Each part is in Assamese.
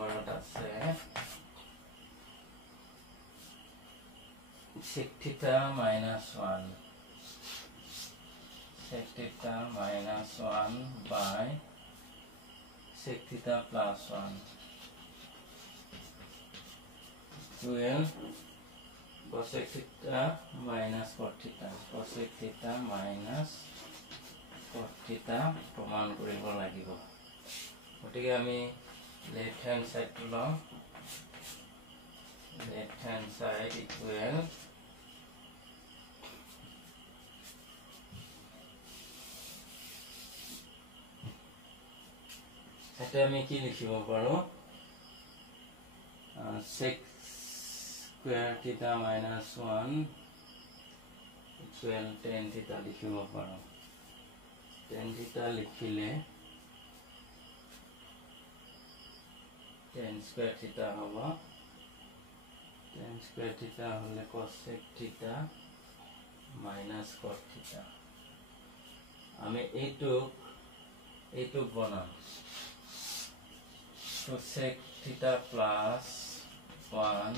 নম্বৰত আছে sec theta minus 1 sec theta minus 1 by sec theta plus 1 12 cosec theta minus cot theta cosec theta minus cot theta প্রমাণ কৰিব লাগিব গতিকে আমি left hand side to লওঁ left hand side equal এটা আমি কি লিখিব পাৰো sec square theta minus 1 equal tan theta লিখিব পাৰো tan theta লিখিলে tan square theta হবো tan square theta হলে cosec theta minus cot theta আমি এইটুক বনাম so sec theta plus 1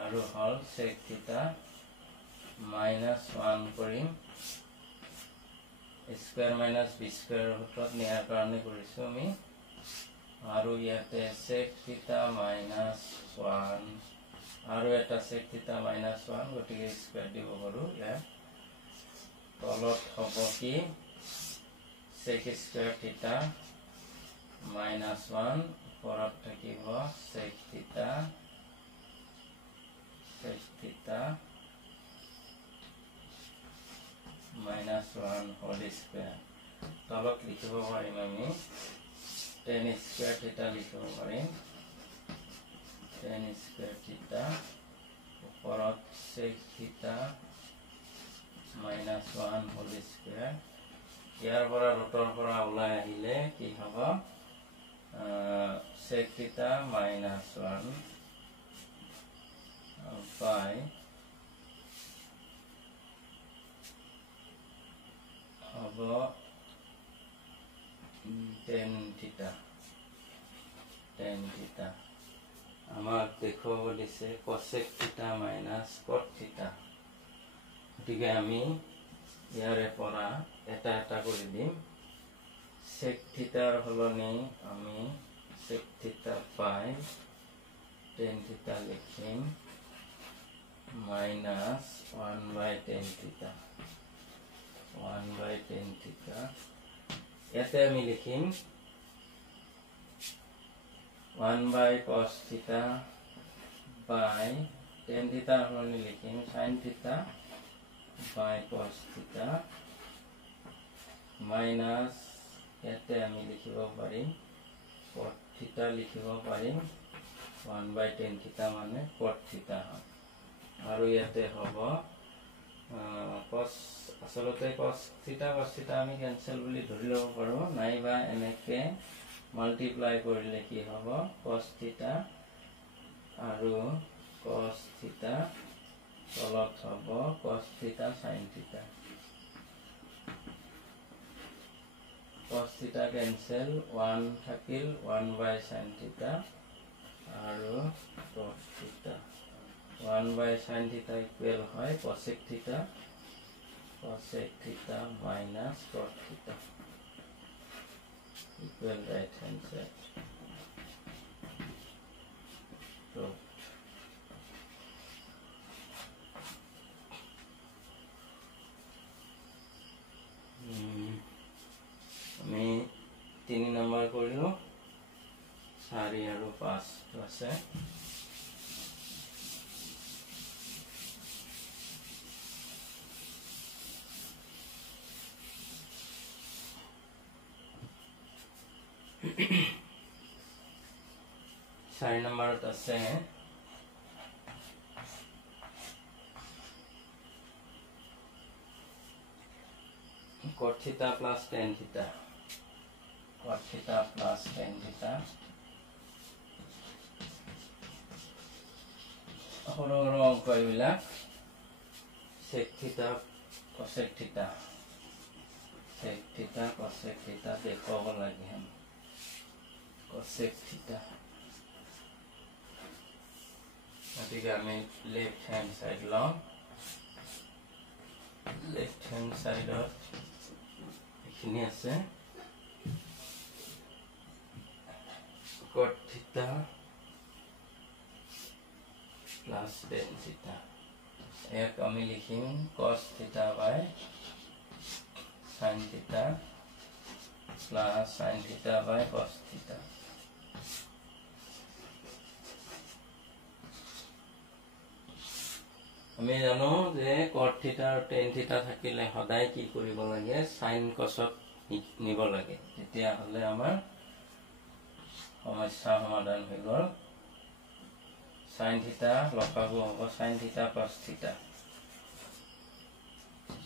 আৰু হল sec theta minus 1 কৰিম square minus b square হতত নিয়াৰ কাৰণে কৰিছো আমি আৰু ইয়াতে sec theta minus 1 আৰু এটা sec theta minus 1 গতিকে স্কয়াৰ দিব পাৰো ইয়া তলত হ'ব কি sec square theta minus 1 পৰত থাকিব sec theta minus 1 whole square তলত লিখিব পাৰিম আমি tan square theta লিখিব পাৰিম tan square theta ওপৰত sec theta minus 1 whole square ইয়াৰ পৰা ৰুটৰ পৰা ওলাই আহিলে কি হ'ব sec theta minus 1 by হ'ব tan theta আমাক দেখুৱাব দিছে cosec theta minus cot theta গতিকে আমি ইয়াৰে পৰা এটা কৰি দিম sec theta ৰ হলনি আমি sec theta by tan theta লিখিম minus 1 by tan theta 1 by tan theta ইয়াতে আমি লিখিম 1 by cos theta by tan theta হলনি লিখিম sin theta by cos theta minus ইয়াতে আমি লিখিব পাৰিম cot theta লিখিব পাৰিম 1 by tan theta মানে cot theta হয় আৰু ইয়াতে হ'ব cos আসলতে cos theta আমি ক্যান্সেল বুলি ধৰি লব পাৰো নাইবা এনেকে মাল্টিপ্লাই কৰিলে কি হ'ব cos theta আৰু cos theta তলত হ'ব cos theta sin theta cos theta cancel 1 থাকিল 1 by sin theta আৰু cos theta 1 by sin theta equal হয় cosec theta minus cot theta equal right hand side so আমি 3 নম্বৰ কৰিলো 4 আৰু 5 আছে চাৰি নম্বৰত আছে cot theta plus tan theta cot theta plus tan theta হৰৰ অংক এইবিলাক sec theta cosec theta দেখুৱাব লাগে cosec theta গতিকে আমি লেফট হ্যান্ড সাইড লওঁ লেফট হ্যান্ড সাইডত এখিনি আছে cot theta plus tan theta এক আমি লিখিম cos theta by sin theta plus sin theta by cos theta আমি জানো যে cot theta আৰু tan theta থাকিলে সদায় কি কৰিব লাগে sin cos নিব লাগে তেতিয়া হলে আমাৰ সমস্যা সমাধান হৈ গল sin theta লখাগু হ'ব sin theta cos theta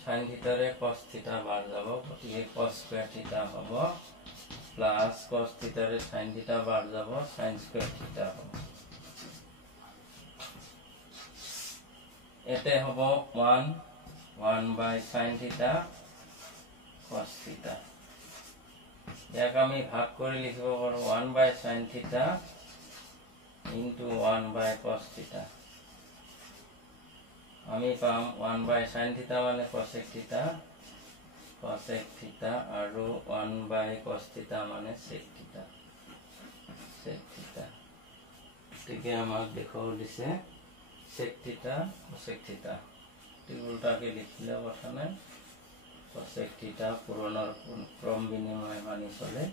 sin theta ৰে cos theta বাদ যাব গতিকে cos square theta হ'ব plus cos theta ৰে sin theta বাদ যাব sin square theta হ'ব এতে হ'ব 1 by sin theta cos theta ইয়াক আমি ভাগ কৰি লিখিব পাৰো 1 by sin theta into 1 by cos theta আমি পাম 1 by sin theta মানে cosec theta আৰু 1 by cos theta মানে sec theta ঠিক আমাক দেখাও দিছে sec theta cosec theta ঠিক উল্টাকে লিখিলে কথা নাই cosec theta পুৰণৰ ক্ৰম বিনিময় মানি চলে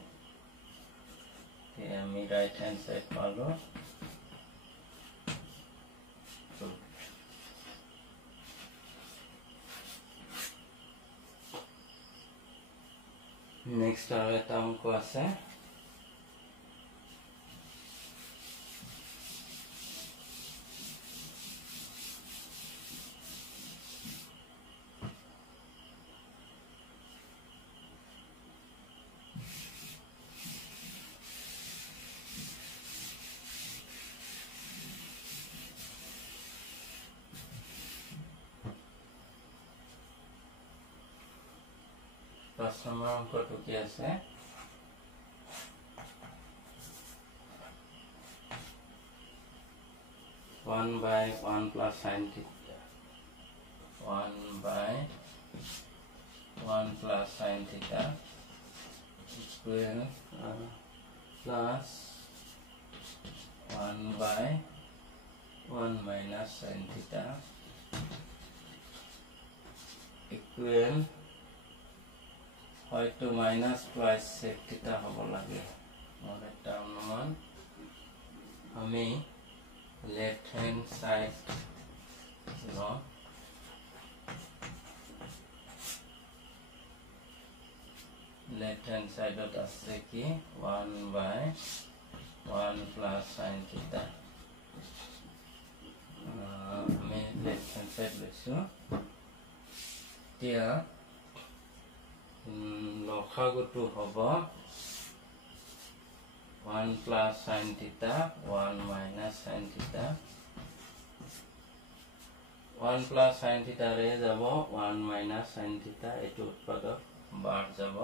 আমি ৰাইট হ্যান্ড সাইড পালো নেক্সট আৰু এটা অংক আছে পাঁচ নম্বৰ অংকটো কি আছে 1 by 1 plus sin theta 1 by 1 plus sin theta equal plus 1 by 1 minus sin theta equal হয়তো minus twice sec theta হ'ব লাগে মোৰ এটা অনুমান আমি left hand side no left hand side ot ase ki 1 by 1 plus sin theta আমি left hand side লৈছো tia লখাগুটো হ'ব 1 plus sin theta 1 minus sin theta 1 plus sin theta रे যাব 1 minus sin theta এটো উৎপাদক বাদ যাব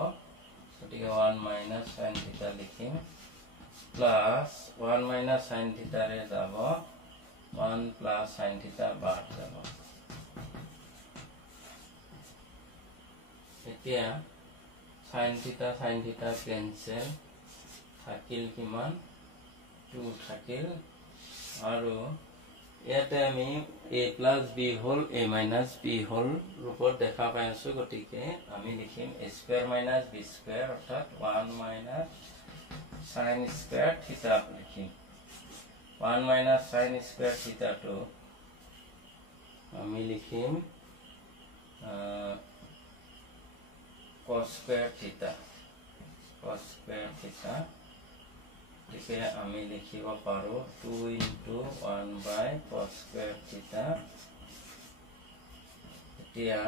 গতিকে 1 minus sin theta লিখিম plus 1 minus sin theta रे যাব 1 plus sin theta বাদ যাব এতিয়া sin theta cancel থাকিল কিমান 2 থাকিল আৰু ইয়াতে আমি a plus b whole a minus b whole ৰূপত দেখা পাই আছো গতিকে আমি লিখিম a square minus b square অৰ্থাৎ 1 minus sin square theta লিখিম 1 minus sin square theta to আমি লিখিম cos square theta দিকে আমি লিখিব পাৰো 2 into 1 by cos square theta এতিয়া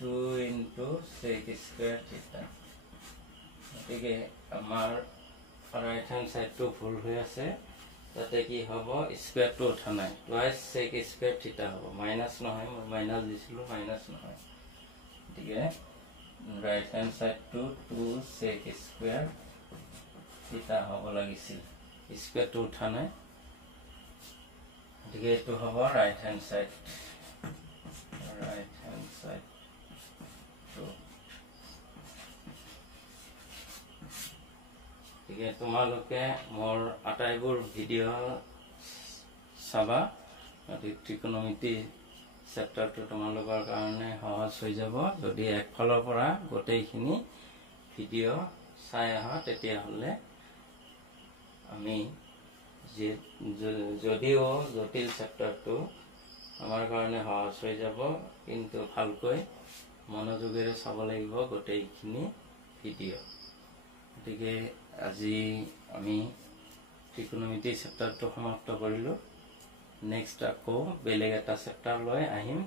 2 into sec square theta দিকে আমাৰ right hand side to ফুল হৈ আছে তাতে কি হ'ব স্কয়ার টো উঠা নাই twice sec square theta হ'ব মাইনাস নহয় মই মাইনাস দিছিলো মাইনাস নহয় দিকে right hand side to 2 sec square theta হ'ব লাগিছিল স্কয়ার টো উঠা নাই গতিকে এইটো হ'ব ৰাইট হেণ্ড সাইড গতিকে তোমালোকে মোৰ আটাইবোৰ ভিডিঅ' চাবা ত্ৰিকোণমিতি চেপ্টাৰটো তোমালোকৰ কাৰণে সহজ হৈ যাব যদি একফালৰ পৰা গোটেইখিনি ভিডিঅ' চাই আহা তেতিয়াহ'লে আমি যদিও জটিল চেপ্টাৰটো আমাৰ কাৰণে সহজ হৈ যাব কিন্তু ভালকৈ মনোযোগেৰে চাব লাগিব গোটেইখিনি ভিডিঅ' গতিকে আজি আমি ত্ৰিকোণমিতি চেপ্টাৰটো সমাপ্ত কৰিলোঁ নেক্সট আকৌ বেলেগ এটা চেপ্টাৰ লৈ আহিম